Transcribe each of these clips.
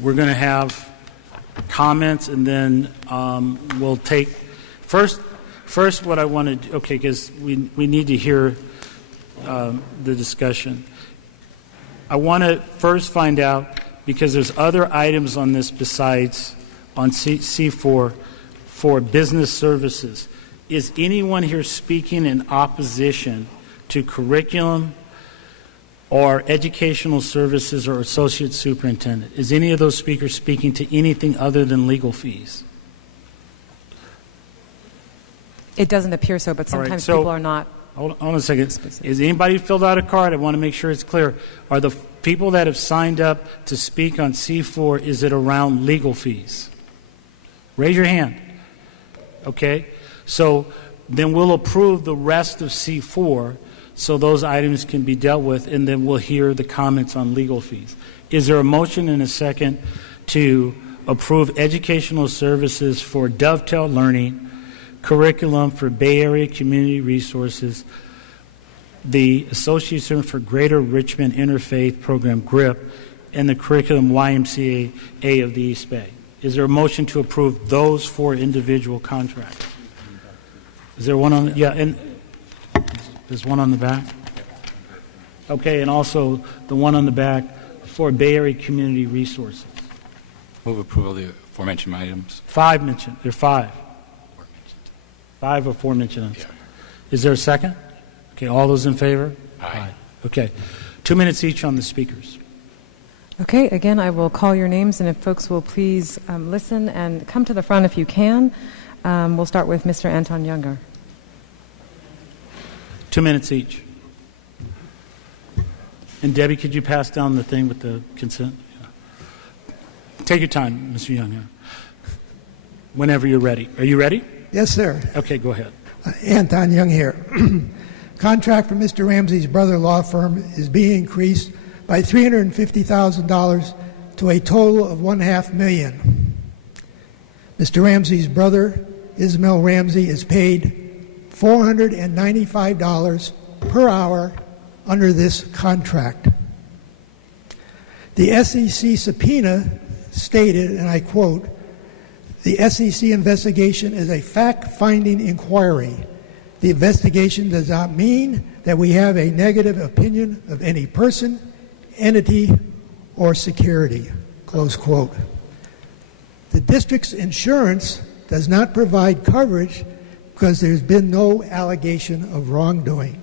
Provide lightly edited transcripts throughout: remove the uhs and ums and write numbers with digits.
we're going to have comments, and then we'll take first what I want to do, okay, because we need to hear the discussion. I want to first find out, because there's other items on this besides on C4 for business services. Is anyone here speaking in opposition to curriculum or educational services or associate superintendent? Is any of those speakers speaking to anything other than legal fees? It doesn't appear so, but sometimes so people are not. Hold on a second. Is anybody filled out a card? I want to make sure it's clear. Are the people that have signed up to speak on C4, is it around legal fees? Raise your hand. Okay. So then we'll approve the rest of C4 so those items can be dealt with, and then we'll hear the comments on legal fees. Is there a motion and a second to approve educational services for Dovetail Learning, curriculum for Bay Area Community Resources, the Association for Greater Richmond Interfaith Program, GRIP, and the curriculum YMCA of the East Bay? Is there a motion to approve those 4 individual contracts? Is there one on? Yeah, and there's one on the back. Okay, and also the one on the back for Bay Area Community Resources. Move approval of the aforementioned items. 5 mentioned. There are 5. 5 or 4 mentioned. Yeah. Is there a second? Okay, all those in favor? Aye. Okay, 2 minutes each on the speakers. Okay, again, I will call your names, and if folks will please listen and come to the front if you can. We'll start with Mr. Anton Younger. 2 minutes each. And Debbie, could you pass down the thing with the consent? Yeah. Take your time, Mr. Young. Whenever you're ready. Are you ready? Yes, sir. Okay, go ahead. Anton Young here. Contract for Mr. Ramsey's brother law firm is being increased by $350,000 to a total of $500,000. Mr. Ramsey's brother, Ismail Ramsey, is paid $495 per hour under this contract. The SEC subpoena stated, and I quote, "The SEC investigation is a fact-finding inquiry. The investigation does not mean that we have a negative opinion of any person, entity, or security," close quote. The district's insurance does not provide coverage because there's been no allegation of wrongdoing.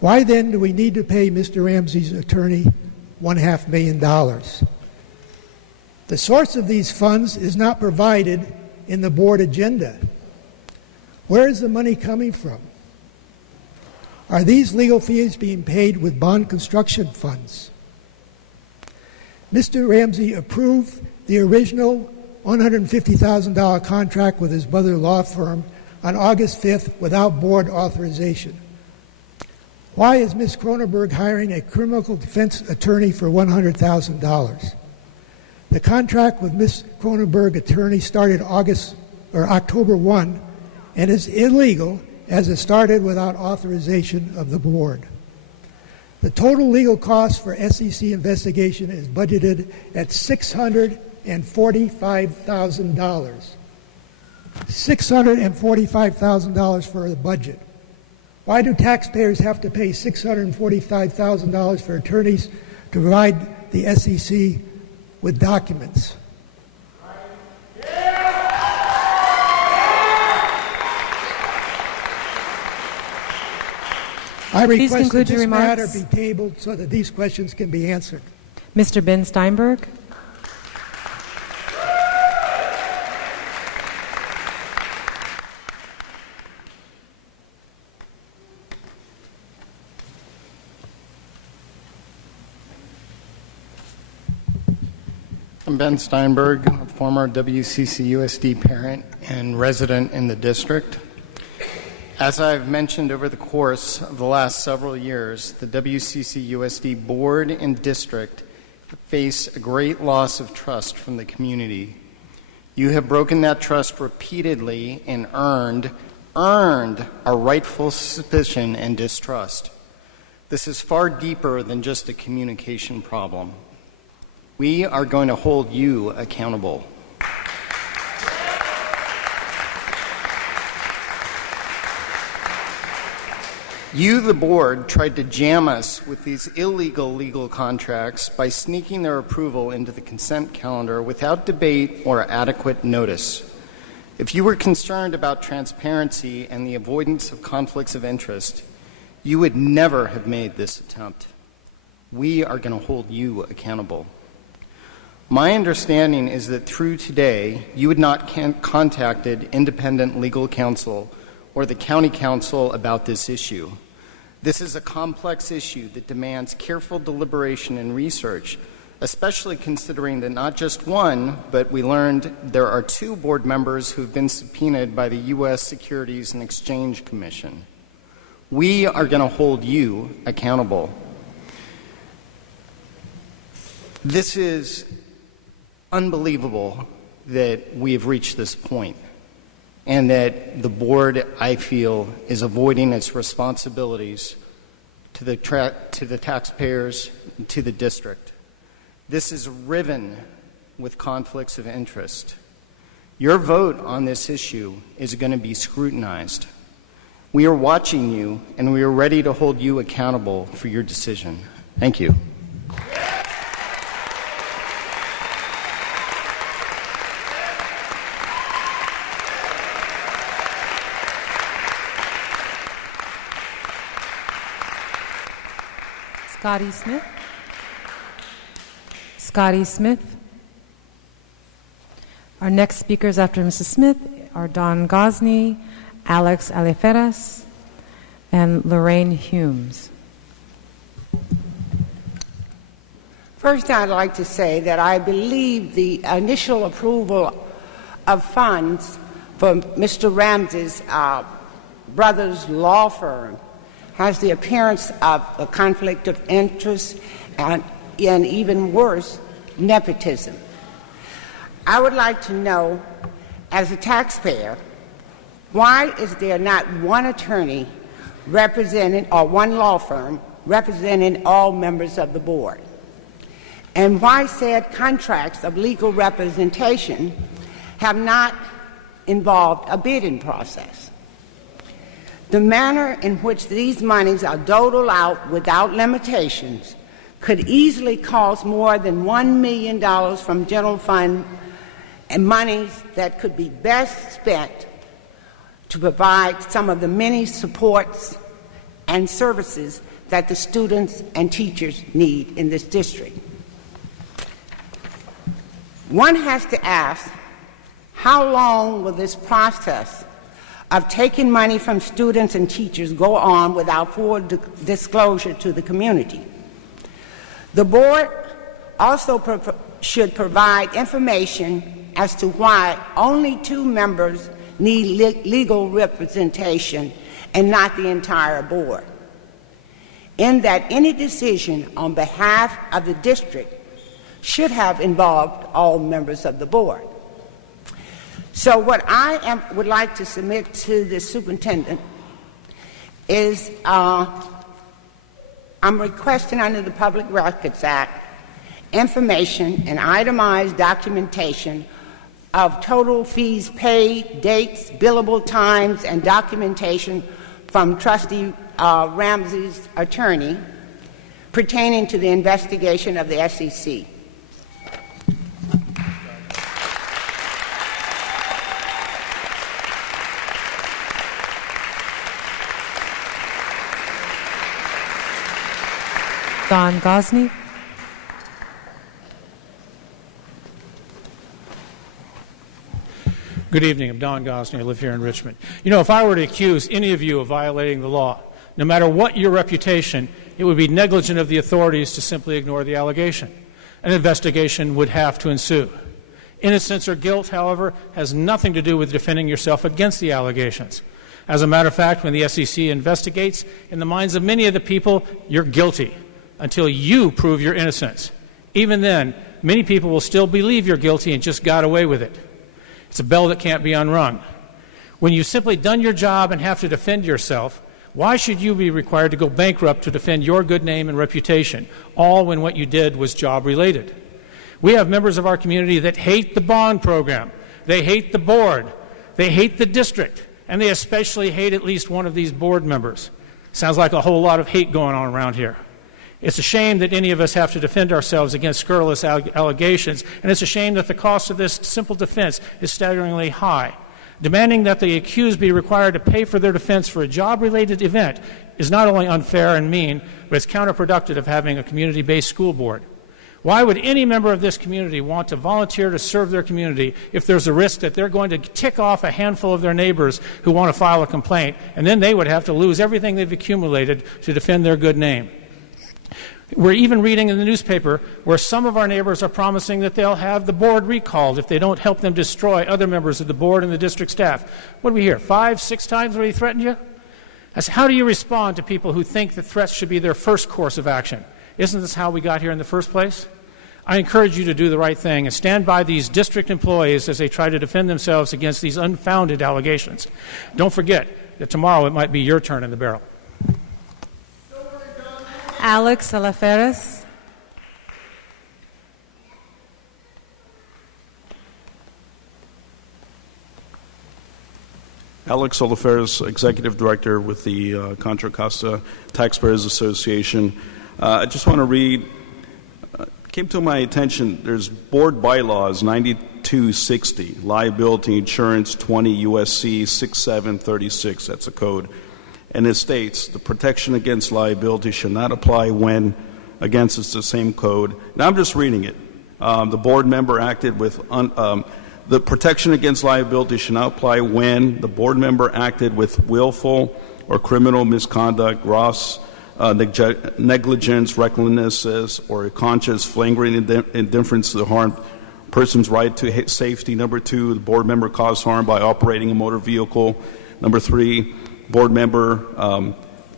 Why then do we need to pay Mr. Ramsey's attorney $500,000? The source of these funds is not provided in the board agenda. Where is the money coming from? Are these legal fees being paid with bond construction funds? Mr. Ramsey approved the original $150,000 contract with his brother law firm on August 5th without board authorization. Why is Ms. Kronenberg hiring a criminal defense attorney for $100,000? The contract with Ms. Kronenberg attorney started October 1 and is illegal as it started without authorization of the board. The total legal cost for SEC investigation is budgeted at $645,000. $645,000 for the budget. Why do taxpayers have to pay $645,000 for attorneys to provide the SEC with documents? I request that this matter be tabled so that these questions can be answered. Mr. Ben Steinberg. I'm Ben Steinberg, a former WCCUSD parent and resident in the district. As I've mentioned over the course of the last several years, the WCCUSD board and district face a great loss of trust from the community. You have broken that trust repeatedly and earned a rightful suspicion and distrust. This is far deeper than just a communication problem. We are going to hold you accountable. You, the board, tried to jam us with these illegal legal contracts by sneaking their approval into the consent calendar without debate or adequate notice. If you were concerned about transparency and the avoidance of conflicts of interest, you would never have made this attempt. We are going to hold you accountable. My understanding is that through today, you had not contacted independent legal counsel or the county council about this issue. This is a complex issue that demands careful deliberation and research, especially considering that not just one, but we learned there are 2 board members who have been subpoenaed by the U.S. Securities and Exchange Commission. We are going to hold you accountable. This is unbelievable that we have reached this point, and that the board, I feel, is avoiding its responsibilities to the taxpayers, and to the district. This is riven with conflicts of interest. Your vote on this issue is going to be scrutinized. We are watching you, and we are ready to hold you accountable for your decision. Thank you. Scotty Smith. Scotty Smith. Our next speakers after Mrs. Smith are Don Gosney, Alex Aleferas, and Lorraine Humes. First, I'd like to say that I believe the initial approval of funds for Mr. Ramsey's brother's law firm has the appearance of a conflict of interest and even worse, nepotism. I would like to know, as a taxpayer, why is there not one attorney representing, or one law firm representing all members of the board? And why said contracts of legal representation have not involved a bidding process? The manner in which these monies are doled out without limitations could easily cost more than $1 million from general fund, and monies that could be best spent to provide some of the many supports and services that the students and teachers need in this district. One has to ask, how long will this process of taking money from students and teachers go on without full disclosure to the community? The board also should provide information as to why only 2 members need legal representation and not the entire board, in that any decision on behalf of the district should have involved all members of the board. So what I would like to submit to the superintendent is I'm requesting under the Public Records Act information and itemized documentation of total fees paid, dates, billable times, and documentation from Trustee Ramsey's attorney pertaining to the investigation of the SEC. Don Gosney. Good evening. I'm Don Gosney. I live here in Richmond. You know, if I were to accuse any of you of violating the law, no matter what your reputation, it would be negligent of the authorities to simply ignore the allegation. An investigation would have to ensue. Innocence or guilt, however, has nothing to do with defending yourself against the allegations. As a matter of fact, when the SEC investigates, in the minds of many of the people, you're guilty until you prove your innocence. Even then, many people will still believe you're guilty and just got away with it. It's a bell that can't be unrung. When you've simply done your job and have to defend yourself, why should you be required to go bankrupt to defend your good name and reputation, all when what you did was job-related? We have members of our community that hate the bond program. They hate the board. They hate the district. And they especially hate at least one of these board members. Sounds like a whole lot of hate going on around here. It's a shame that any of us have to defend ourselves against scurrilous allegations, and it's a shame that the cost of this simple defense is staggeringly high. Demanding that the accused be required to pay for their defense for a job-related event is not only unfair and mean, but it's counterproductive of having a community-based school board. Why would any member of this community want to volunteer to serve their community if there's a risk that they're going to tick off a handful of their neighbors who want to file a complaint, and then they would have to lose everything they've accumulated to defend their good name? We're even reading in the newspaper where some of our neighbors are promising that they'll have the board recalled if they don't help them destroy other members of the board and the district staff. What do we hear? 5, 6 times where he threatened you? How do you respond to people who think that threats should be their first course of action? Isn't this how we got here in the first place? I encourage you to do the right thing and stand by these district employees as they try to defend themselves against these unfounded allegations. Don't forget that tomorrow it might be your turn in the barrel. Alex Alaferes. Alex Alaferes, Executive Director with the Contra Costa Taxpayers Association. I just want to read, came to my attention, there's board bylaws 9260, liability insurance 20 USC 6736, that's a code. And it states the protection against liability should not apply when, against it's the same code. Now I'm just reading it. The board member acted with, the protection against liability should not apply when the board member acted with willful or criminal misconduct, gross negligence, recklessness, or a conscious flagrant indifference to the harmed person's right to safety. Number 2, the board member caused harm by operating a motor vehicle. Number 3, board member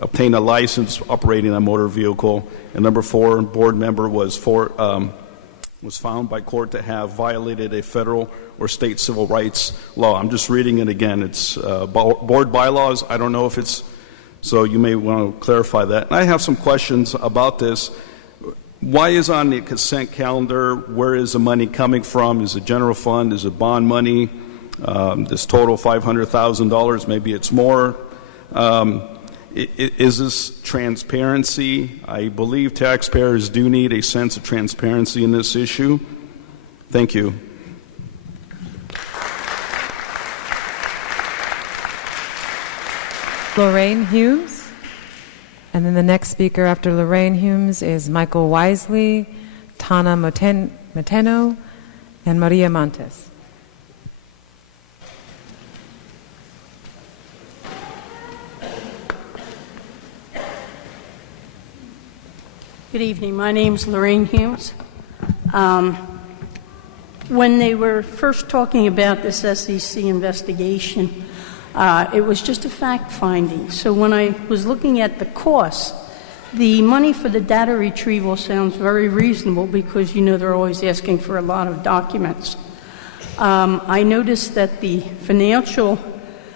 obtained a license operating a motor vehicle. And number 4, board member was found by court to have violated a federal or state civil rights law. I'm just reading it again. It's board bylaws. I don't know if it's, so you may want to clarify that. And I have some questions about this. Why is on the consent calendar? Where is the money coming from? Is it general fund? Is it bond money? This total $500,000, maybe it's more. Is this transparency? I believe taxpayers do need a sense of transparency in this issue. Thank you. Lorraine Humes. And then the next speaker after Lorraine Humes is Michael Wisely, Tana Moteno, and Maria Montes. Good evening. My name's Lorraine Humes. When they were first talking about this SEC investigation, it was just a fact-finding. So when I was looking at the costs, the money for the data retrieval sounds very reasonable because, you know, they're always asking for a lot of documents. I noticed that the financial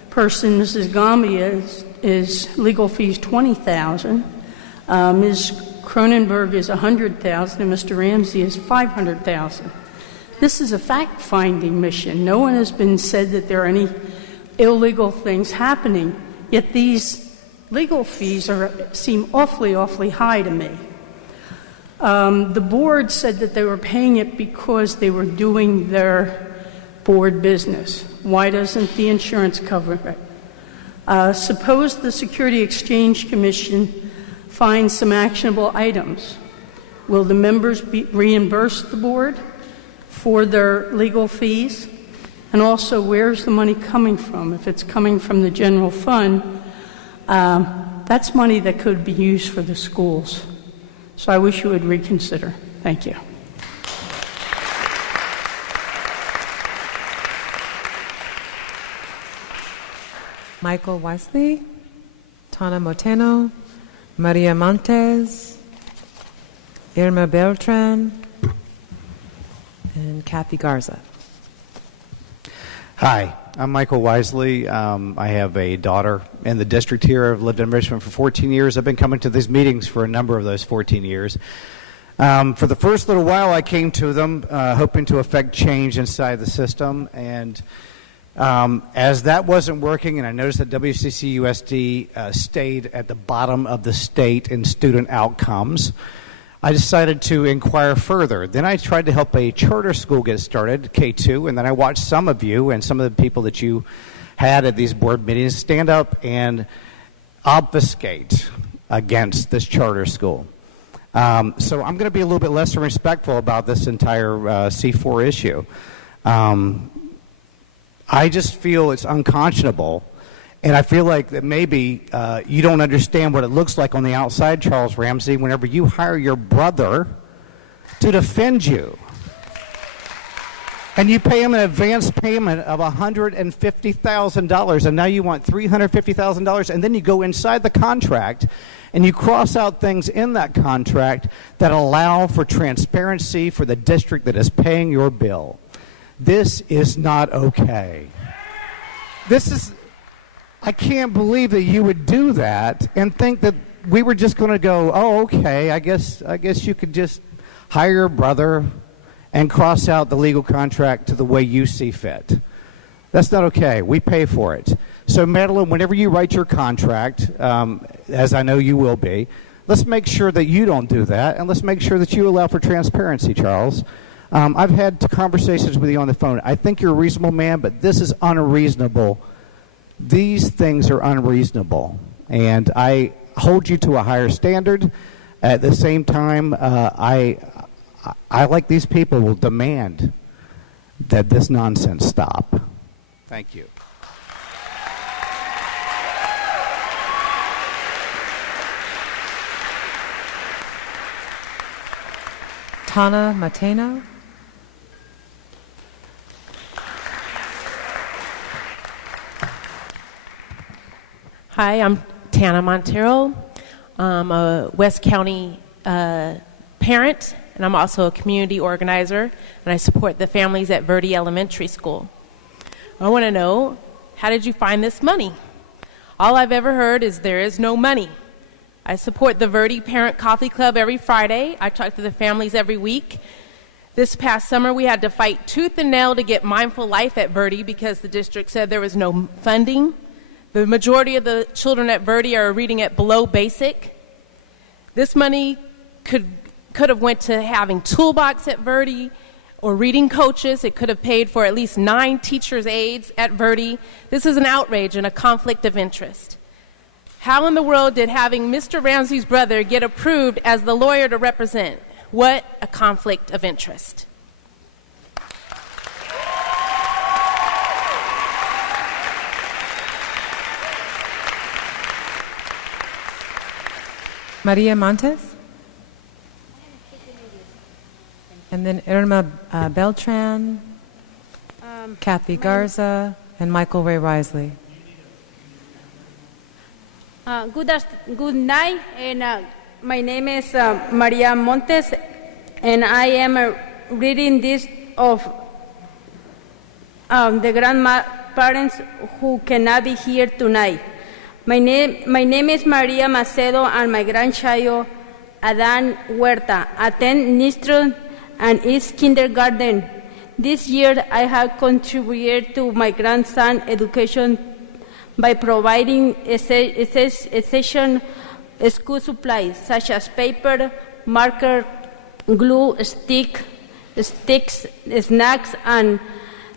person, Mrs. Gambia, is legal fees $20,000. Ms. Cronenberg is $100,000, and Mr. Ramsey is $500,000. This is a fact-finding mission. No one has been said that there are any illegal things happening, yet these legal fees seem awfully, awfully high to me. The board said that they were paying it because they were doing their board business. Why doesn't the insurance cover it? Suppose the Security Exchange Commission finds some actionable items. Will the members reimburse the board for their legal fees? And also, where's the money coming from? If it's coming from the general fund, that's money that could be used for the schools. So I wish you would reconsider. Thank you. Michael Wesley, Tana Moteno, Maria Montes, Irma Beltran, and Kathy Garza. Hi, I'm Michael Wisely. I have a daughter in the district here. I've lived in Richmond for 14 years. I've been coming to these meetings for a number of those 14 years. For the first little while, I came to them hoping to affect change inside the system, and as that wasn't working, and I noticed that WCCUSD stayed at the bottom of the state in student outcomes, I decided to inquire further. Then I tried to help a charter school get started, K2, and then I watched some of you and some of the people that you had at these board meetings stand up and obfuscate against this charter school. So I'm going to be a little bit less respectful about this entire C4 issue. I just feel it's unconscionable, and I feel like that maybe you don't understand what it looks like on the outside, Charles Ramsey, whenever you hire your brother to defend you. And you pay him an advance payment of $150,000, and now you want $350,000, and then you go inside the contract and you cross out things in that contract that allow for transparency for the district that is paying your bill. This is not okay. I can't believe that you would do that and think that we were just going to go, oh, okay, I guess you could just hire your brother and cross out the legal contract to the way you see fit. That's not okay. We pay for it. So, Madeline, whenever you write your contract, as I know you will be, let's make sure that you don't do that, and let's make sure that you allow for transparency, Charles. I've had conversations with you on the phone. I think you're a reasonable man, but this is unreasonable. These things are unreasonable, and I hold you to a higher standard. At the same time, I, like these people, will demand that this nonsense stop. Thank you. Tana Mateno. Hi, I'm Tana Montero. I'm a West County parent, and I'm also a community organizer, and I support the families at Verde Elementary School. I want to know, how did you find this money? All I've ever heard is there is no money. I support the Verde Parent Coffee Club every Friday. I talk to the families every week. This past summer, we had to fight tooth and nail to get Mindful Life at Verde because the district said there was no funding. The majority of the children at Verde are reading at below basic. This money could have went to having toolbox at Verde or reading coaches. It could have paid for at least 9 teachers' aides at Verde. This is an outrage and a conflict of interest. How in the world did having Mr. Ramsey's brother get approved as the lawyer to represent? What a conflict of interest. Maria Montes. And then Irma Beltran, Kathy Garza, and Michael Ray Risley. Good night, and my name is Maria Montes, and I am reading this of the grandparents who cannot be here tonight. My name is Maria Macedo, and my grandchild, Adan Huerta, attend Nistron and East Kindergarten. This year, I have contributed to my grandson's education by providing essential school supplies such as paper, marker, glue, sticks, snacks, and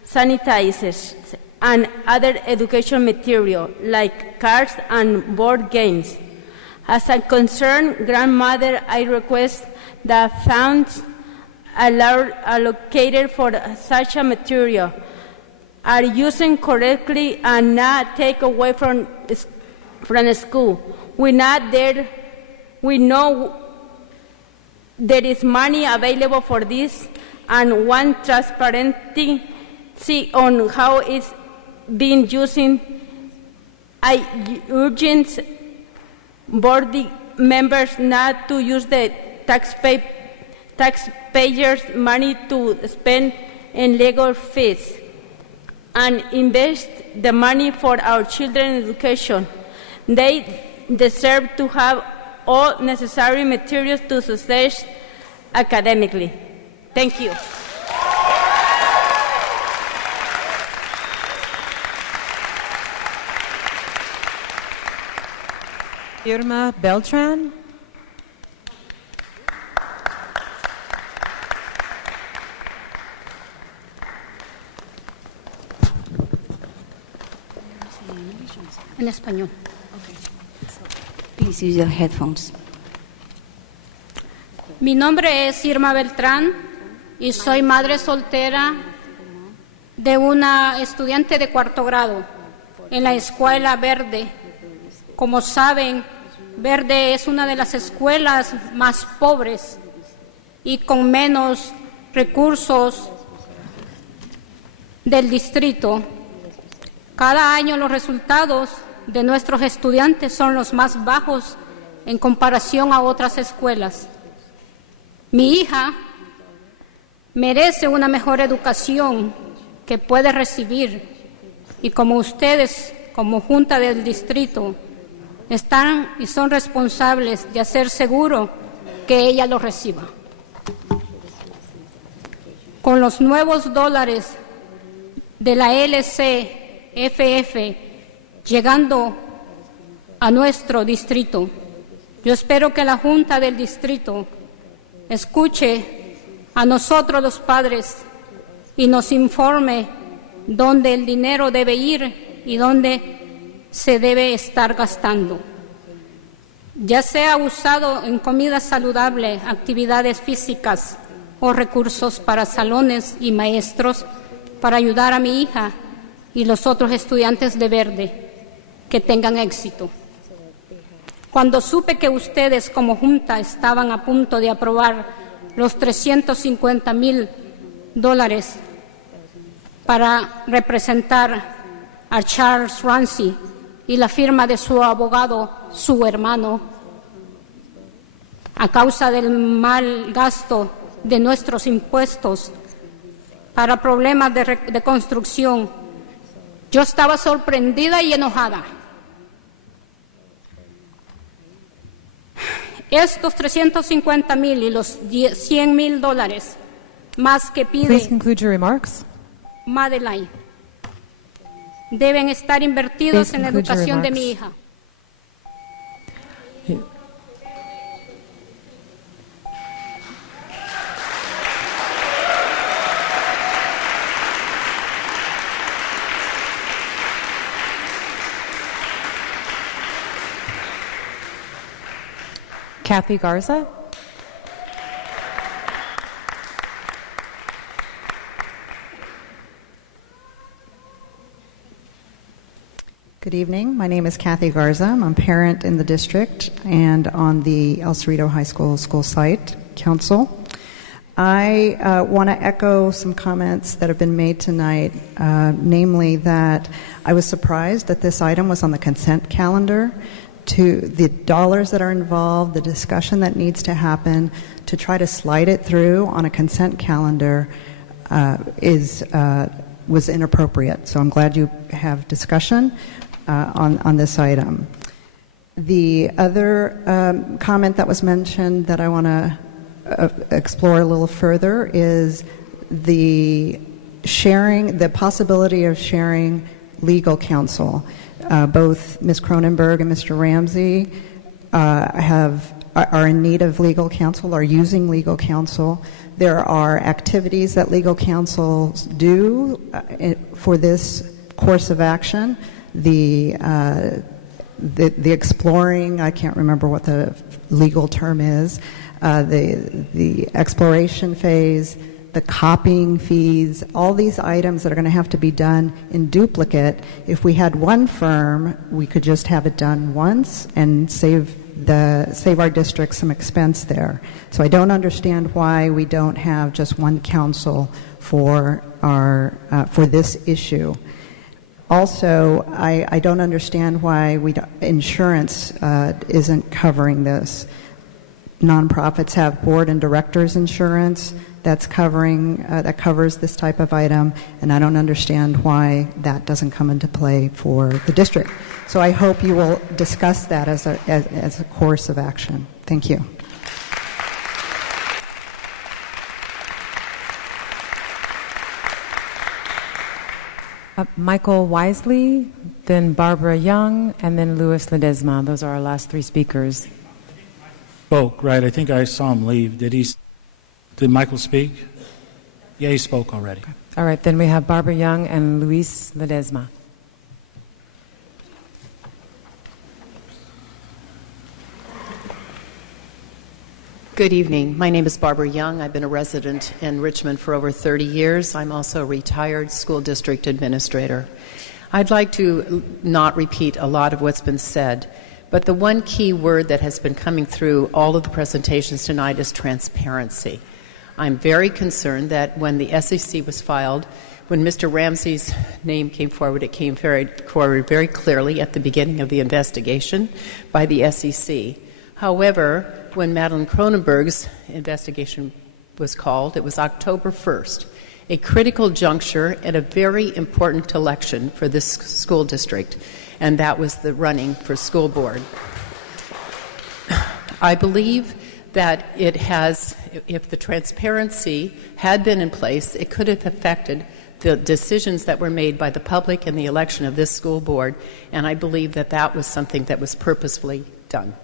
sanitizers, and other education material like cards and board games. As a concerned grandmother, I request that funds allocated for such a material are used correctly and not take away from school. We know there is money available for this and want transparency on how it's being used. I urge board members not to use the taxpayers' money to spend in legal fees and invest the money for our children's education. They deserve to have all necessary materials to success academically. Thank you. Irma Beltran. En español. Please use your headphones. Mi nombre es Irma Beltrán y soy madre soltera de una estudiante de cuarto grado en la Escuela Verde. Como saben, Verde es una de las escuelas más pobres y con menos recursos del distrito. Cada año los resultados de nuestros estudiantes son los más bajos en comparación a otras escuelas. Mi hija merece una mejor educación que puede recibir y como ustedes, como Junta del Distrito, están y son responsables de hacer seguro que ella lo reciba. Con los nuevos dólares de la LCFF llegando a nuestro distrito, yo espero que la Junta del Distrito escuche a nosotros los padres y nos informe dónde el dinero debe ir y dónde se debe estar gastando, ya sea usado en comida saludable, actividades físicas o recursos para salones y maestros para ayudar a mi hija y los otros estudiantes de Verde que tengan éxito. Cuando supe que ustedes como Junta estaban a punto de aprobar los $350,000 para representar a Charles Ramsey y la firma de su abogado, su hermano, a causa del mal gasto de nuestros impuestos para problemas de construcción, yo estaba sorprendida y enojada. Estos $350,000 y los $100,000 más que pide Please conclude your remarks. Madeline deben estar invertidos en la educación de mi hija. Kathy Garza. Good evening. My name is Kathy Garza. I'm a parent in the district and on the El Cerrito High School site council. I want to echo some comments that have been made tonight, namely that I was surprised that this item was on the consent calendar. To the dollars that are involved, the discussion that needs to happen, to try to slide it through on a consent calendar was inappropriate. So I'm glad you have discussion on this item. The other comment that was mentioned that I want to explore a little further is the possibility of sharing legal counsel. Both Ms. Cronenberg and Mr. Ramsey are in need of legal counsel, are using legal counsel. There are activities that legal counsels do for this course of action. The exploring, I can't remember what the legal term is, the exploration phase, the copying fees, all these items that are going to have to be done in duplicate. If we had one firm, we could just have it done once and save our district some expense there. So I don't understand why we don't have just one counsel for this issue. Also, I don't understand why insurance isn't covering this. Nonprofits have board and directors insurance that covers this type of item, and I don't understand why that doesn't come into play for the district. So I hope you will discuss that as a course of action. Thank you. Michael Wisely, then Barbara Young, and then Luis Ledesma. Those are our last three speakers. Spoke, right? I think I saw him leave. Did Michael speak? Yeah, he spoke already. Okay. All right, then we have Barbara Young and Luis Ledesma. Good evening. My name is Barbara Young. I've been a resident in Richmond for over 30 years. I'm also a retired school district administrator. I'd like to not repeat a lot of what's been said, but the one key word that has been coming through all of the presentations tonight is transparency. I'm very concerned that when the SEC was filed, when Mr. Ramsey's name came forward, it came forward very clearly at the beginning of the investigation by the SEC. However, when Madeline Cronenberg's investigation was called, it was October 1st, a critical juncture at a very important election for this school district, and that was the running for school board. I believe that it has, if the transparency had been in place, it could have affected the decisions that were made by the public in the election of this school board, and I believe that that was something that was purposefully done.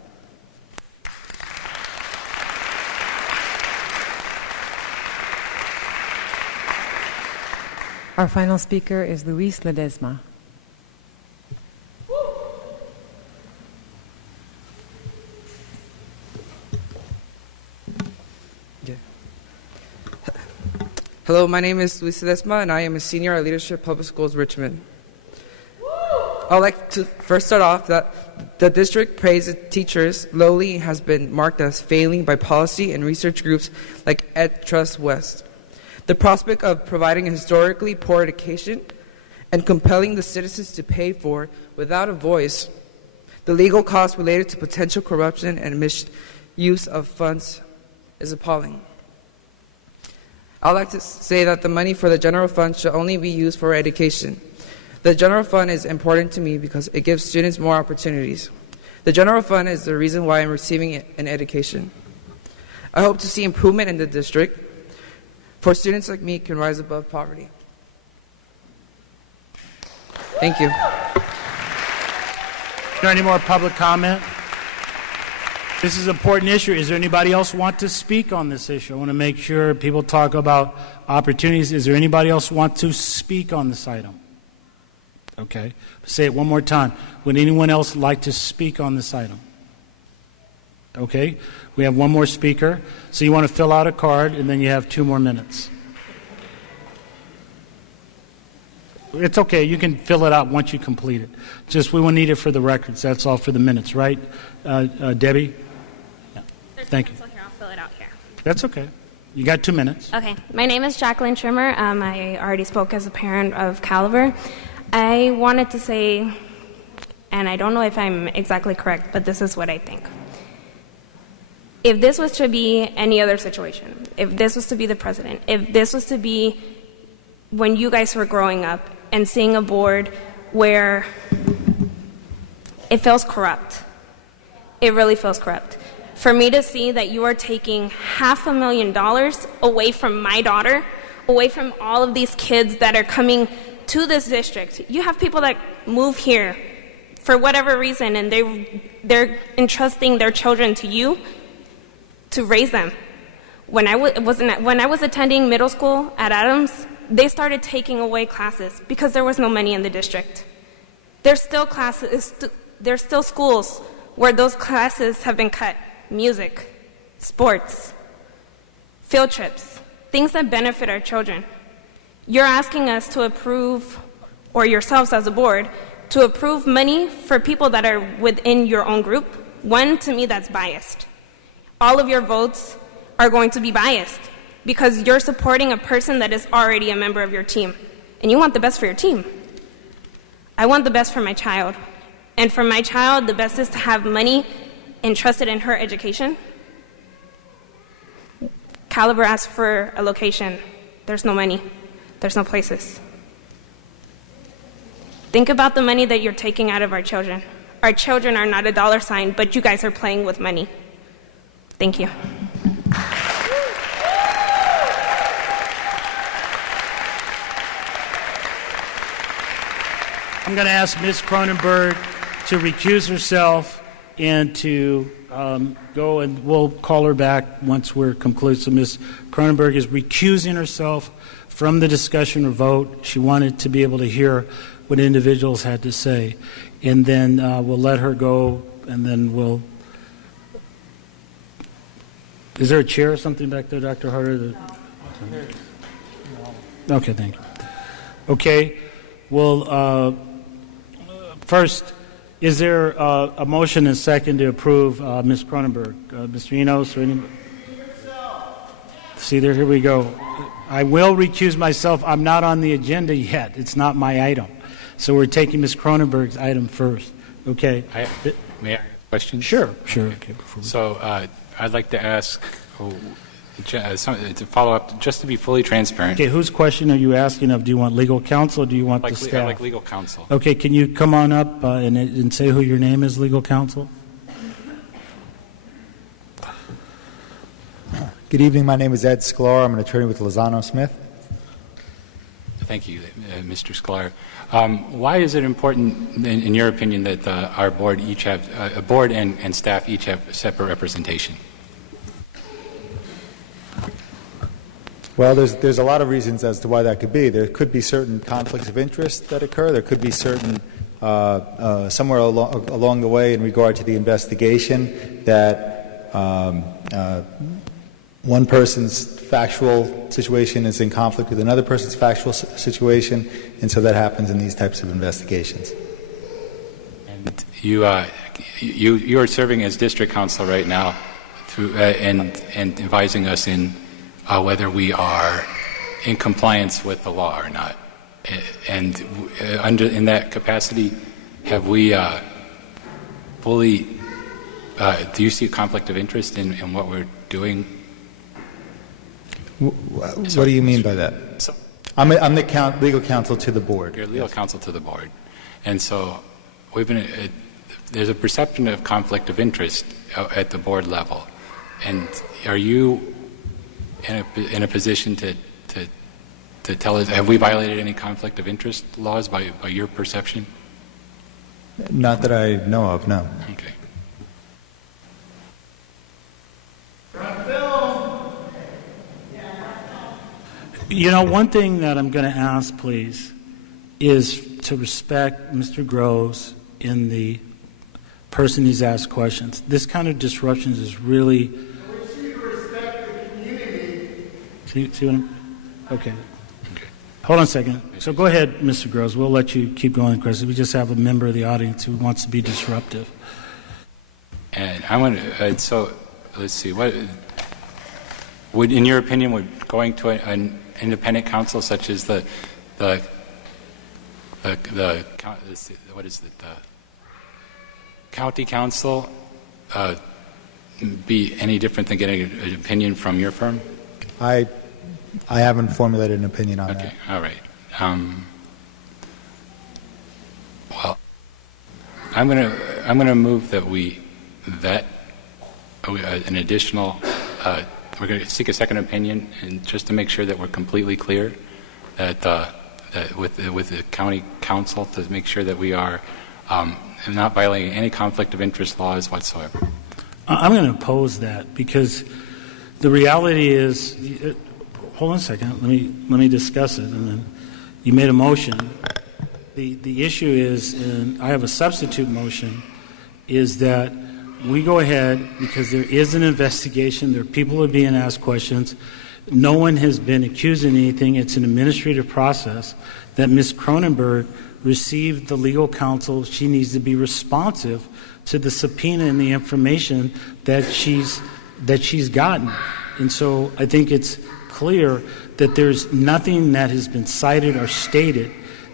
Our final speaker is Luis Ledesma. Hello, my name is Luis Ledesma, and I am a senior at Leadership Public Schools Richmond. I would like to first start off that the district praises teachers lowly has been marked as failing by policy and research groups like Ed Trust West. The prospect of providing a historically poor education and compelling the citizens to pay for, without a voice, the legal costs related to potential corruption and misuse of funds is appalling. I would like to say that the money for the general fund should only be used for education. The general fund is important to me because it gives students more opportunities. The general fund is the reason why I'm receiving an education. I hope to see improvement in the district, for students like me can rise above poverty. Thank you. Is there any more public comment? This is an important issue. Is there anybody else want to speak on this issue? I want to make sure people talk about opportunities. Is there anybody else want to speak on this item? Okay. Say it one more time. Would anyone else like to speak on this item? Okay. We have one more speaker. So you want to fill out a card, and then you have 2 more minutes. It's okay. You can fill it out once you complete it. Just we will need it for the records. That's all for the minutes, right? Debbie? Yeah. Thank you. Here. I'll fill it out here. That's okay. You got 2 minutes. Okay. My name is Jacqueline Trimmer. I already spoke as a parent of Caliber. I wanted to say, and I don't know if I'm exactly correct, but this is what I think. If this was to be any other situation, if this was to be the president, if this was to be when you guys were growing up and seeing a board where it feels corrupt, it really feels corrupt. For me to see that you are taking $500,000 away from my daughter, away from all of these kids that are coming to this district. You have people that move here for whatever reason, and they're entrusting their children to you to raise them. When I was attending middle school at Adams, they started taking away classes because there was no money in the district. There's still classes, there's still schools where those classes have been cut. Music, sports, field trips, things that benefit our children. You're asking us to approve, or yourselves as a board, to approve money for people that are within your own group. One, to me, that's biased. All of your votes are going to be biased because you're supporting a person that is already a member of your team, and you want the best for your team. I want the best for my child, and for my child, the best is to have money entrusted in her education. Caliber asked for a location. There's no money. There's no places. Think about the money that you're taking out of our children. Our children are not a dollar sign, but you guys are playing with money. Thank you. I'm going to ask Ms. Cronenberg to recuse herself and to go, and we'll call her back once we're concluded. So Ms. Cronenberg is recusing herself from the discussion or vote. She wanted to be able to hear what individuals had to say. And then we'll let her go, and then we'll... Is there a chair or something back there, Dr. Harder? Okay, thank you. Okay, well, first, is there a motion and second to approve Ms. Cronenberg? Mr. Enos or anybody? See there, here we go. I will recuse myself. I'm not on the agenda yet. It's not my item. So we're taking Ms. Cronenberg's item first. Okay. May I ask a question? Sure. Okay. So I'd like to ask to follow up, just to be fully transparent. Okay, whose question are you asking of? Do you want legal counsel or do you want the staff? I like legal counsel. Okay, can you come on up and say who your name is, legal counsel? Good evening. My name is Ed Sklar. I'm an attorney with Lozano Smith. Thank you, Mr. Sklar. Why is it important, in your opinion, that our board each have a board and staff each have separate representation? Well, there's a lot of reasons as to why that could be. There could be certain conflicts of interest that occur. There could be certain somewhere along the way in regard to the investigation that one person's factual situation is in conflict with another person's factual situation, and so that happens in these types of investigations. And you are serving as district counsel right now, through and advising us in whether we are in compliance with the law or not. And in that capacity, have we fully? Do you see a conflict of interest in what we're doing? What do you mean by that? I'm the legal counsel to the board. You're legal counsel to the board, and so there's a perception of conflict of interest at the board level. And are you in a position to tell us, have we violated any conflict of interest laws by your perception? Not that I know of, no. Okay. You know, one thing that I'm going to ask, please, is to respect Mr. Groves in the person he's asked questions. This kind of disruption is really... See what I'm... Okay. Hold on a second. So go ahead, Mr. Groves. We'll let you keep going, Chris. We just have a member of the audience who wants to be disruptive. And I want to... so let's see. What would, in your opinion, would going to an independent counsel such as the what is it, the county council be any different than getting an opinion from your firm? I haven't formulated an opinion on that. Okay, all right. Well, I'm gonna move that we vet an additional. We're going to seek a second opinion, and just to make sure that we're completely clear that with the county council, to make sure that we are not violating any conflict of interest laws whatsoever. I'm going to oppose that because the reality is. Hold on a second. Let me discuss it, and then you made a motion. The issue is, and I have a substitute motion, is that we go ahead because there is an investigation. There are people who are being asked questions. No one has been accused of anything. It's an administrative process that Ms. Cronenberg received the legal counsel. She needs to be responsive to the subpoena and the information that she's gotten. And so I think it's clear that there's nothing that has been cited or stated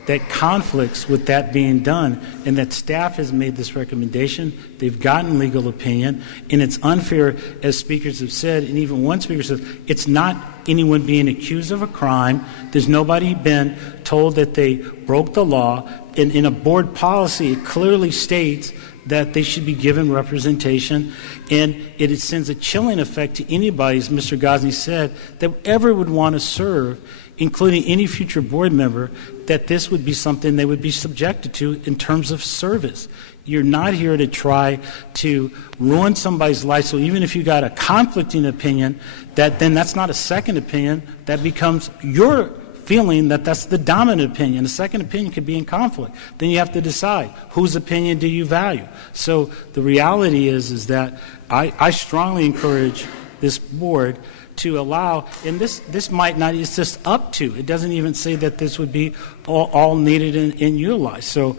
that conflicts with that being done, and that staff has made this recommendation. They've gotten legal opinion, and it's unfair, as speakers have said, and even one speaker said, it's not anyone being accused of a crime. There's nobody been told that they broke the law. And in a board policy, it clearly states that they should be given representation, and it sends a chilling effect to anybody, as Mr. Gosney said, that ever would want to serve including any future board member, that this would be something they would be subjected to in terms of service. You're not here to try to ruin somebody's life. So even if you got a conflicting opinion, then that's not a second opinion. That becomes your feeling that that's the dominant opinion. A second opinion could be in conflict. Then you have to decide whose opinion do you value. So the reality is that I strongly encourage this board to allow, and this might not, it's just up to. It doesn't even say that this would be all needed and utilized. So,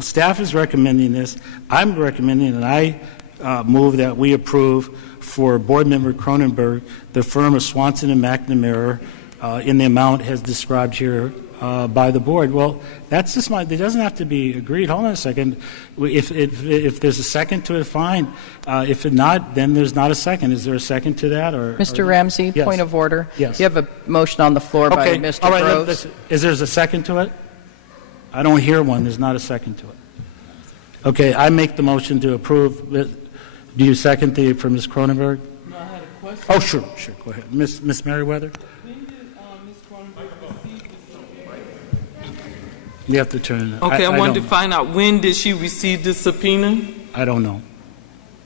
staff is recommending this. I'm recommending, and I move that we approve for Board Member Cronenberg the firm of Swanson and McNamara in the amount as described here by the board. Well, that's just it doesn't have to be agreed. Hold on a second. If there's a second to it, fine. If not, then there's not a second. Is there a second to that? Mr. Ramsey, yes. Point of order. Yes. You have a motion on the floor by Mr. All right, Groves. Is there a second to it? I don't hear one. There's not a second to it. Okay, I make the motion to approve. Do you second from Ms. Cronenberg? No, I had a question. Oh, sure. Go ahead. Ms. Merriweather? When did Ms. Cronenberg receive this subpoena? You have to turn it. Okay, I wanted to find out, when did she receive the subpoena? I don't know.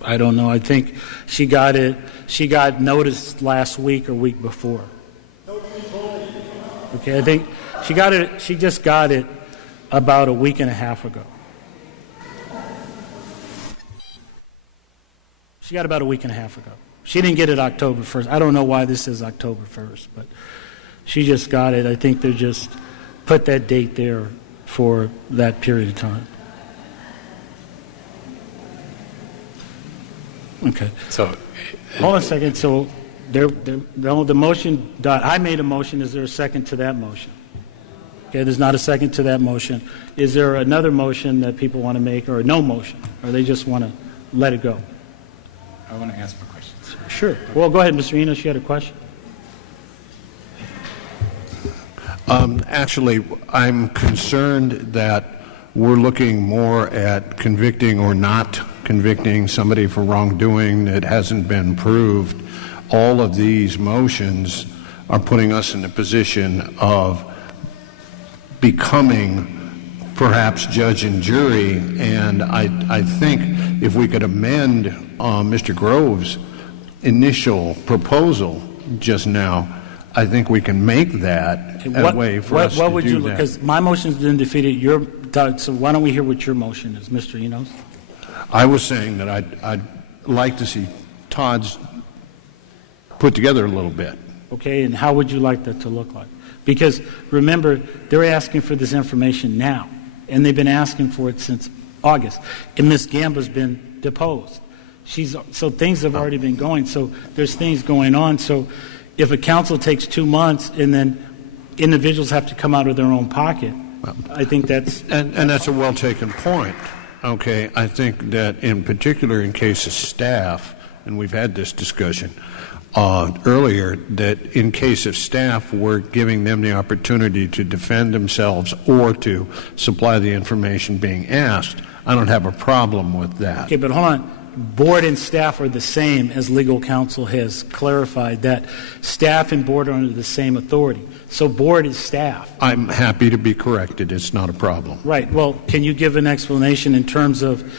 I think she got notice last week or week before. Okay, I think she just got it about a week and a half ago. She got about a week and a half ago. She didn't get it October 1st. I don't know why this is October 1st, but she just got it. I think they just put that date there for that period of time. Okay. So, hold on a second. So, the motion. I made a motion. Is there a second to that motion? Okay. There's not a second to that motion. Is there another motion that people want to make, or no motion, or they just want to let it go? I want to ask more questions. Sure. Well, go ahead, Mr. Enos. You had a question. Actually, I'm concerned that we're looking more at convicting or not convicting somebody for wrongdoing that hasn't been proved. All of these motions are putting us in a position of becoming perhaps judge and jury, and I think if we could amend Mr. Grove's initial proposal just now, I think we can make that a way for us to do that. What would you look? Because my motion's been defeated. So why don't we hear what your motion is, Mr. Enos? I was saying that I'd like to see Todd's put together a little bit. Okay, and how would you like that to look like? Because remember, they're asking for this information now, and they've been asking for it since August. And Ms. Gamba's been deposed. So things have already been going. So there's things going on. So if a council takes 2 months and then individuals have to come out of their own pocket, I think that's... And that's a well-taken point. Okay, I think that in particular in case of staff, and we've had this discussion earlier, that in case of staff, we're giving them the opportunity to defend themselves or to supply the information being asked. I don't have a problem with that. Okay, but hold on. Board and staff are the same, as legal counsel has clarified, that staff and board are under the same authority. So board is staff. I'm happy to be corrected. It's not a problem. Right. Well, can you give an explanation in terms of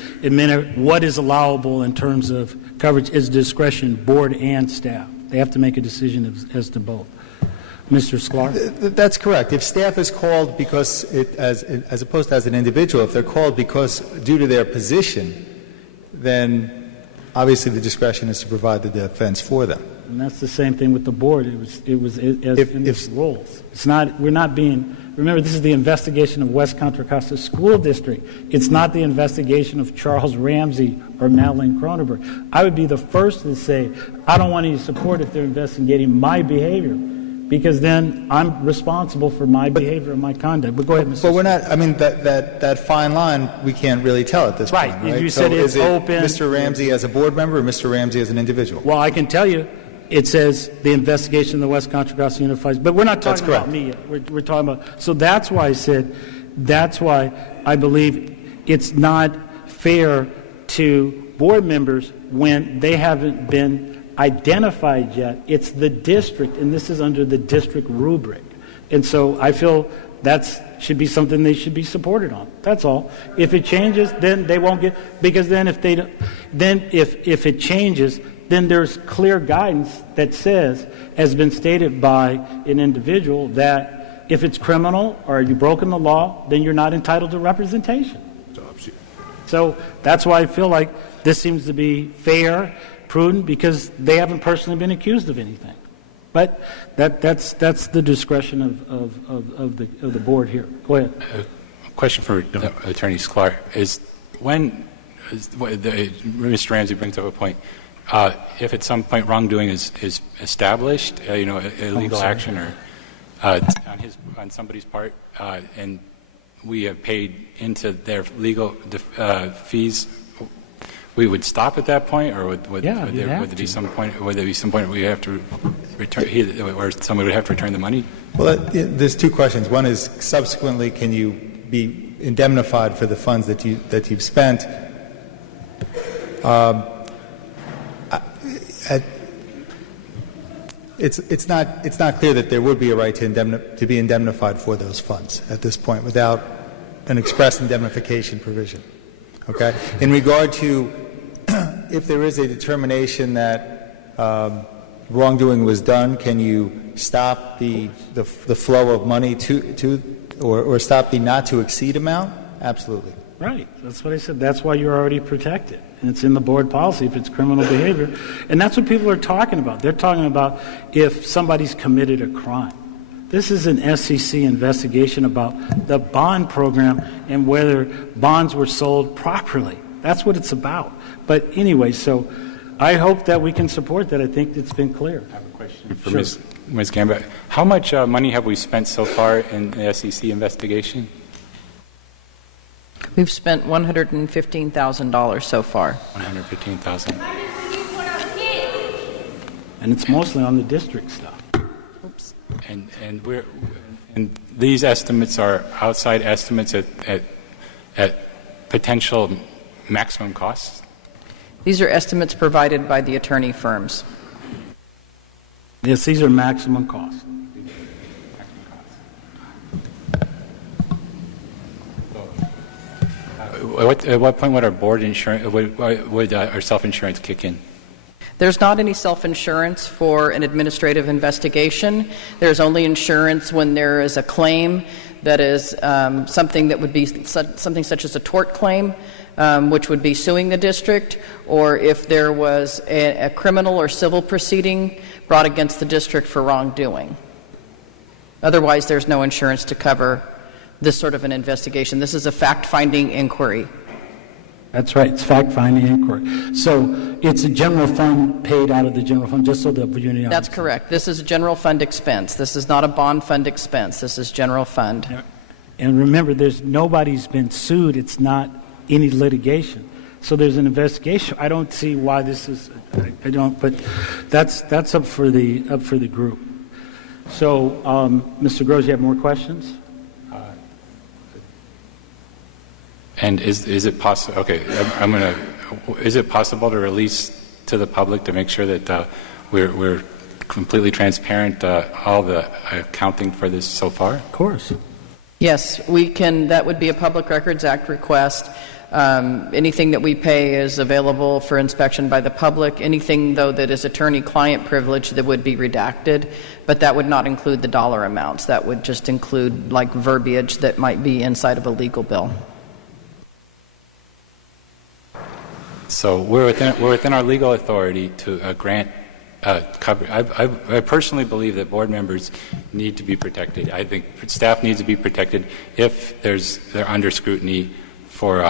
what is allowable in terms of coverage is discretion, board and staff? They have to make a decision as to both. Mr. Sklar? That's correct. If staff is called because as opposed to as an individual, if they're called because due to their position, then obviously the discretion is to provide the defense for them. And that's the same thing with the board. It was in its roles. It's not. We're not being. Remember, this is the investigation of West Contra Costa School District. It's not the investigation of Charles Ramsey or Madeline Cronenberg. I would be the first to say I don't want any support if they're investigating my behavior, because then I'm responsible for my behavior and my conduct. But go ahead, Mr. But we're not. I mean, that fine line we can't really tell at this point. Right. You said it's open. Mr. Ramsey as a board member or Mr. Ramsey as an individual? Well, I can tell you. It says the investigation of the West Contra Costa Unified, but we're not talking about me yet. We're talking about. So that's why I said. That's why I believe it's not fair to board members when they haven't been identified yet. It's the district, and this is under the district rubric. And so I feel that's should be something they should be supported on. That's all. If it changes, then they won't get, because then if it changes, then there's clear guidance that says, has been stated by an individual, that if it's criminal or you've broken the law, then you're not entitled to representation. So that's why I feel like this seems to be fair, prudent, because they haven't personally been accused of anything. But that's the discretion of the board here. Go ahead. A question for Attorney Sklar is Mr. Ramsey brings up a point. If at some point wrongdoing is established, illegal action or on somebody's part, and we have paid into their legal fees, we would stop at that point, or would there be some point where we have to return, or somebody would have to return the money? Well, there's two questions. One is, subsequently, can you be indemnified for the funds that you've spent? It's not clear that there would be a right to be indemnified for those funds at this point without an express indemnification provision. Okay. In regard to if there is a determination that wrongdoing was done, can you stop the flow of money or stop the not to exceed amount? Absolutely. Right. That's what I said. That's why you're already protected. And it's in the board policy if it's criminal behavior. And that's what people are talking about. They're talking about if somebody's committed a crime. This is an SEC investigation about the bond program and whether bonds were sold properly. That's what it's about. But anyway, so I hope that we can support that. I think it's been clear. I have a question for Ms. Gambit. How much money have we spent so far in the SEC investigation? We've spent $115,000 so far. $115,000. And it's mostly on the district stuff. Oops. And these estimates are outside estimates at potential maximum costs? These are estimates provided by the attorney firms. Yes, these are maximum costs. At what point would our board insurance, would our self-insurance kick in? There's not any self-insurance for an administrative investigation. There's only insurance when there is a claim that is something that would be something such as a tort claim, which would be suing the district, or if there was a criminal or civil proceeding brought against the district for wrongdoing. Otherwise, there's no insurance to cover this sort of an investigation. This is a fact-finding inquiry. That's right. It's fact-finding inquiry. So it's a general fund paid out of the general fund, just so that you know. That's correct. This is a general fund expense. This is not a bond fund expense. This is general fund. And remember, nobody's been sued. It's not any litigation. So there's an investigation. I don't see why this is. I don't. But that's up for the group. So, Mr. Gross, you have more questions? And is it possible? Okay, is it possible to release to the public to make sure that we're completely transparent all the accounting for this so far? Of course. Yes, we can. That would be a Public Records Act request. Anything that we pay is available for inspection by the public. Anything, though, that is attorney-client privilege that would be redacted, but that would not include the dollar amounts. That would just include like verbiage that might be inside of a legal bill. So we're within our legal authority to grant coverage. I personally believe that board members need to be protected. I think staff needs to be protected if they're under scrutiny for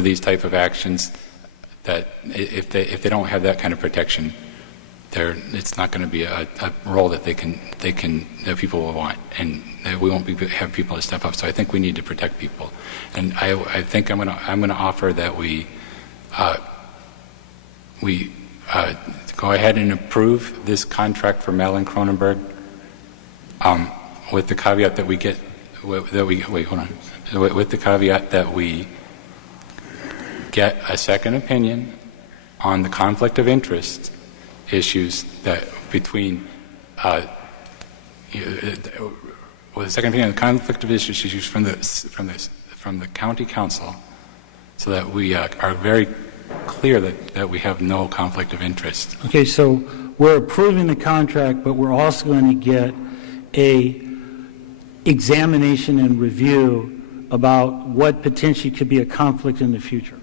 these type of actions. That if they don't have that kind of protection, it's not going to be a role that that people will want, and we won't have people to step up. So I think we need to protect people, and I think I'm going to offer that we go ahead and approve this contract for Mellon Cronenberg, with the caveat that we get a second opinion on the conflict of interest issues that between Well, the second opinion, the conflict of interest issues from the county council, so that we are very clear that we have no conflict of interest. Okay, so we're approving the contract, but we're also going to get a examination and review about what potentially could be a conflict in the future.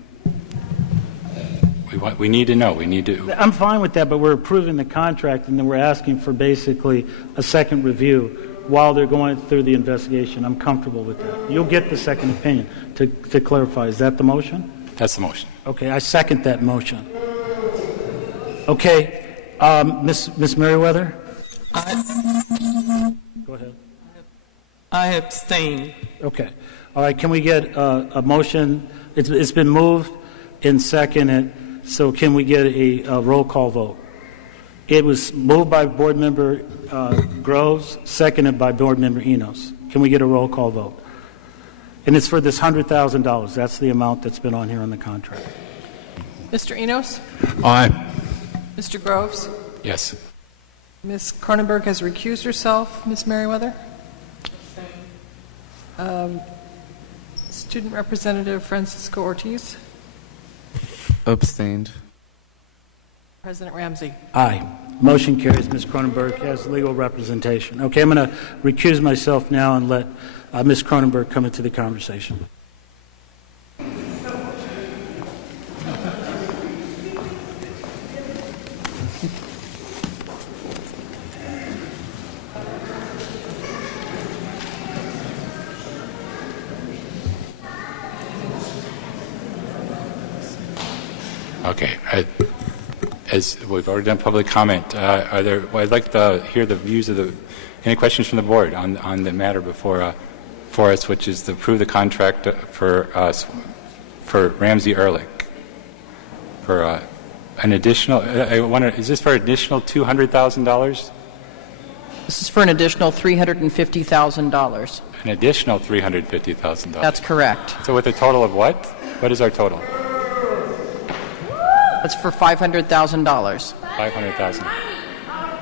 We need to know. We need to. I'm fine with that, but we're approving the contract, and then we're asking for basically a second review while they're going through the investigation. I'm comfortable with that. You'll get the second opinion to clarify. Is that the motion? That's the motion. Okay, I second that motion. Okay, Ms. Merriweather? Go ahead. I abstain. Okay. All right, can we get a motion? It's been moved and seconded, so can we get a roll call vote? It was moved by Board Member Groves, seconded by Board Member Enos. Can we get a roll call vote? And it's for this $100,000. That's the amount that's been on here on the contract. Mr. Enos? Aye. Mr. Groves? Yes. Ms. Cronenberg has recused herself. Ms. Merriweather? Student Representative Francisco Ortiz? Abstained. President Ramsey? Aye. Motion carries. Ms. Cronenberg has legal representation. Okay, I'm going to recuse myself now and let Ms. Cronenberg come into the conversation. Okay. As we've already done public comment, I'd like to hear the views of any questions from the board on the matter before us, which is to approve the contract for Ramsey Ehrlich for an additional. I wonder, is this for an additional $200,000? This is for an additional $350,000. An additional $350,000. That's correct. So with a total of what? What is our total? That's for $500,000. $500,000.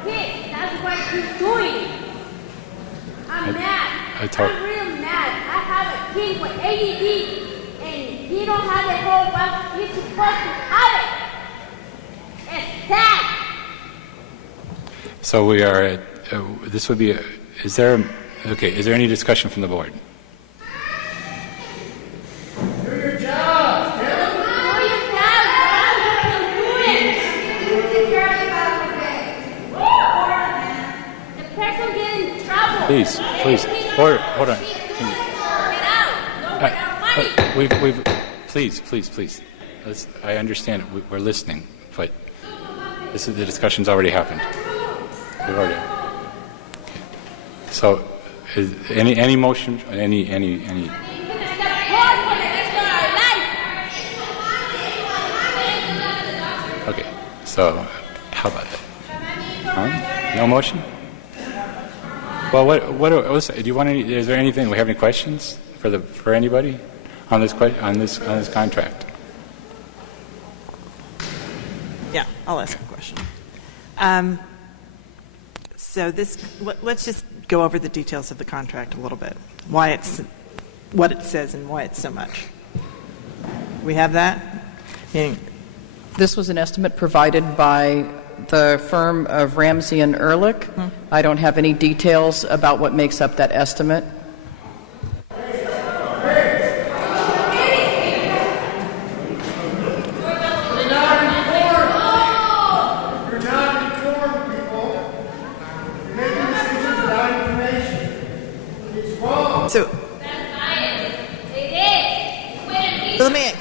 That's what he's doing. I'm mad. I'm real mad. I have a kid with ADD, and he don't have it whole what he's supposed to have it. It's sad. So we are at, this would be, is there any discussion from the board? Please, hold on. Please. I understand. We're listening, but the discussion's already happened. We've already. Okay. So, is any motion? Any? Okay. So, how about that? No motion? Well, do you want any? Is there anything? Do we have any questions for anybody on this contract? Yeah, I'll ask a question. So let's just go over the details of the contract a little bit. Why it's what it says and why it's so much. We have that. This was an estimate provided by the firm of Ramsey and Ehrlich. I don't have any details about what makes up that estimate.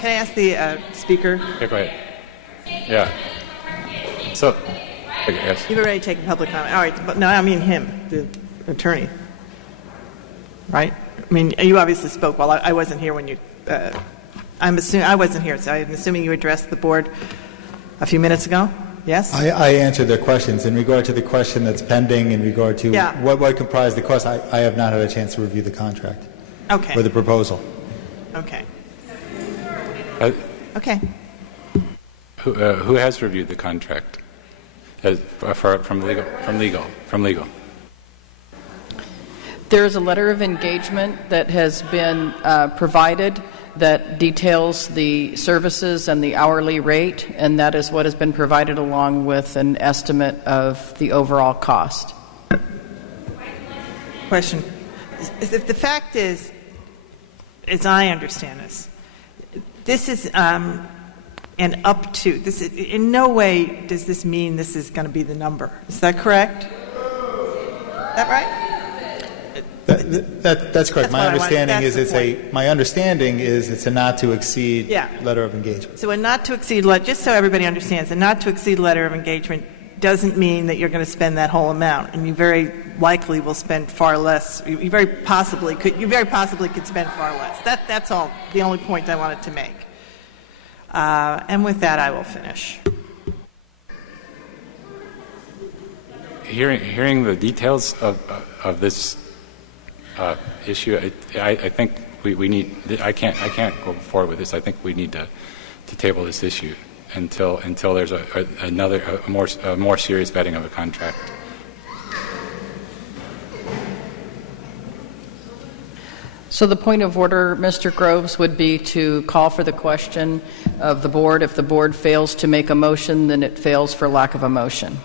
Can I ask the speaker? Yeah, go ahead. Yeah. So, yes. You've already taken public comment. All right, but no, I mean him, the attorney. Right? I mean, you obviously spoke while I wasn't here when you. I wasn't here, so I'm assuming you addressed the board a few minutes ago. Yes. I answered their questions in regard to the question that's pending. In regard to what comprised the cost, I have not had a chance to review the contract. Okay. Or the proposal. Okay. Okay. Who has reviewed the contract? From legal. There's a letter of engagement that has been provided that details the services and the hourly rate, and that is what has been provided along with an estimate of the overall cost. Question. If the fact is, as I understand this is an up to. This is, in no way does this mean this is going to be the number. Is that correct? Is that right? That's correct. My understanding is it's a not to exceed letter of engagement. So a not to exceed, just so everybody understands, a not to exceed letter of engagement doesn't mean that you're going to spend that whole amount, and you very likely will spend far less. You very possibly could spend far less. That's all. The only point I wanted to make. And with that, I will finish. Hearing the details of this issue, I think we need. I can't go forward with this. I think we need to table this issue until there's a more serious vetting of a contract. So the point of order, Mr. Groves, would be to call for the question of the board. If the board fails to make a motion, then it fails for lack of a motion.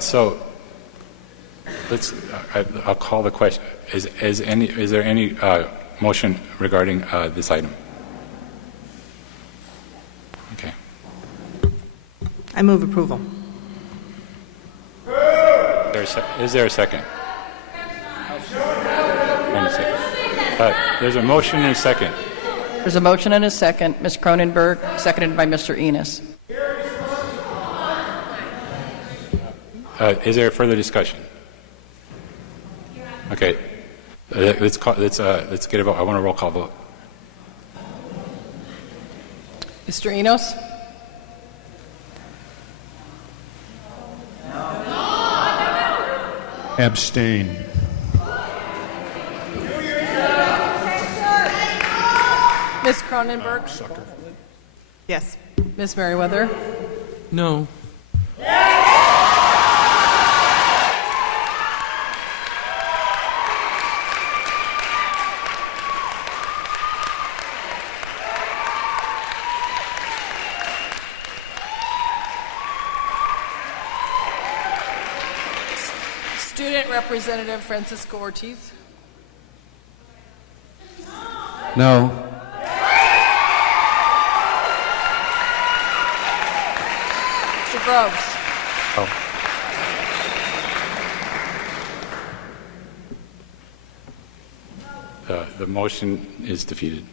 So I'll call the question. Is there any motion regarding this item? Okay. I move approval. Is there a second? There's a motion and a second. There's a motion and a second. Ms. Cronenberg, seconded by Mr. Enos. Is there further discussion? Okay. Let's get a vote. I want a roll call vote. Mr. Enos? Abstain. Ms. Cronenberg? Yes. Ms. Merriweather? No. Student Representative Francisco Ortiz? No. Mr. Groves? The motion is defeated.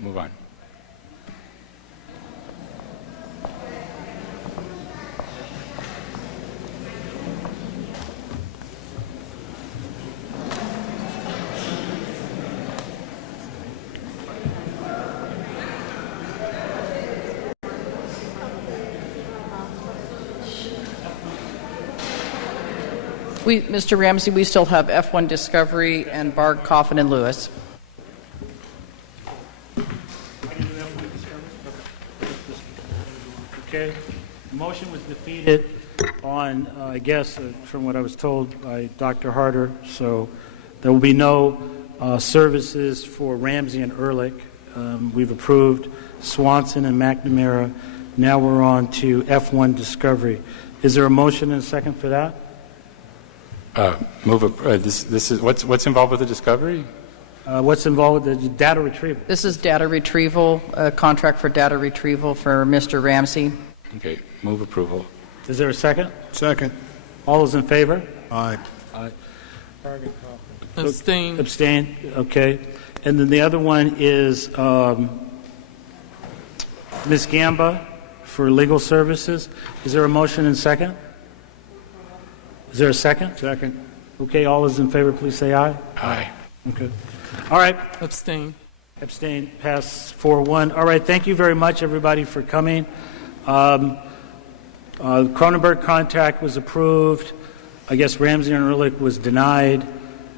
Move on. Mr. Ramsey, we still have F1 Discovery and Barg, Coffin, and Lewis. Okay. The motion was defeated on, I guess, from what I was told by Dr. Harder. So there will be no services for Ramsey and Ehrlich. We've approved Swanson and McNamara. Now we're on to F1 Discovery. Is there a motion and a second for that? This is what's involved with the discovery? What's involved with the data retrieval? This is data retrieval, a contract for data retrieval for Mr. Ramsey. Okay, move approval. Is there a second? Second. All those in favor? Aye. Aye. Abstain. Abstain, okay. And then the other one is Ms. Gamba for legal services. Is there a motion and second? Is there a second? Second. Okay, all those in favor, please say aye. Aye. Okay. All right. Abstain. Abstain. Pass 4-1. All right. Thank you very much, everybody, for coming. Cronenberg contract was approved. I guess Ramsey and Ehrlich was denied.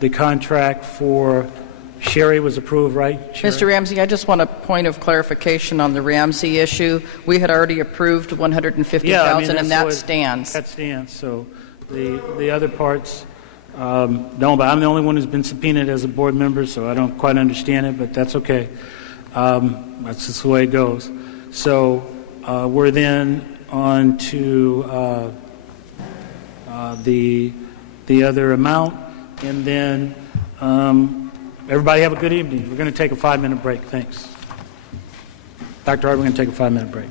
the contract for Sherry was approved, right? Sherry? Mr. Ramsey, I just want a point of clarification on the Ramsey issue. We had already approved $150,000, and that stands. That stands. So the other parts don't. But I'm the only one who's been subpoenaed as a board member, so I don't quite understand it. But that's okay. That's just the way it goes. So we're then on to the other amount, and then. Everybody have a good evening. We're going to take a 5-minute break. Thanks. Dr. Hart, we're going to take a 5-minute break.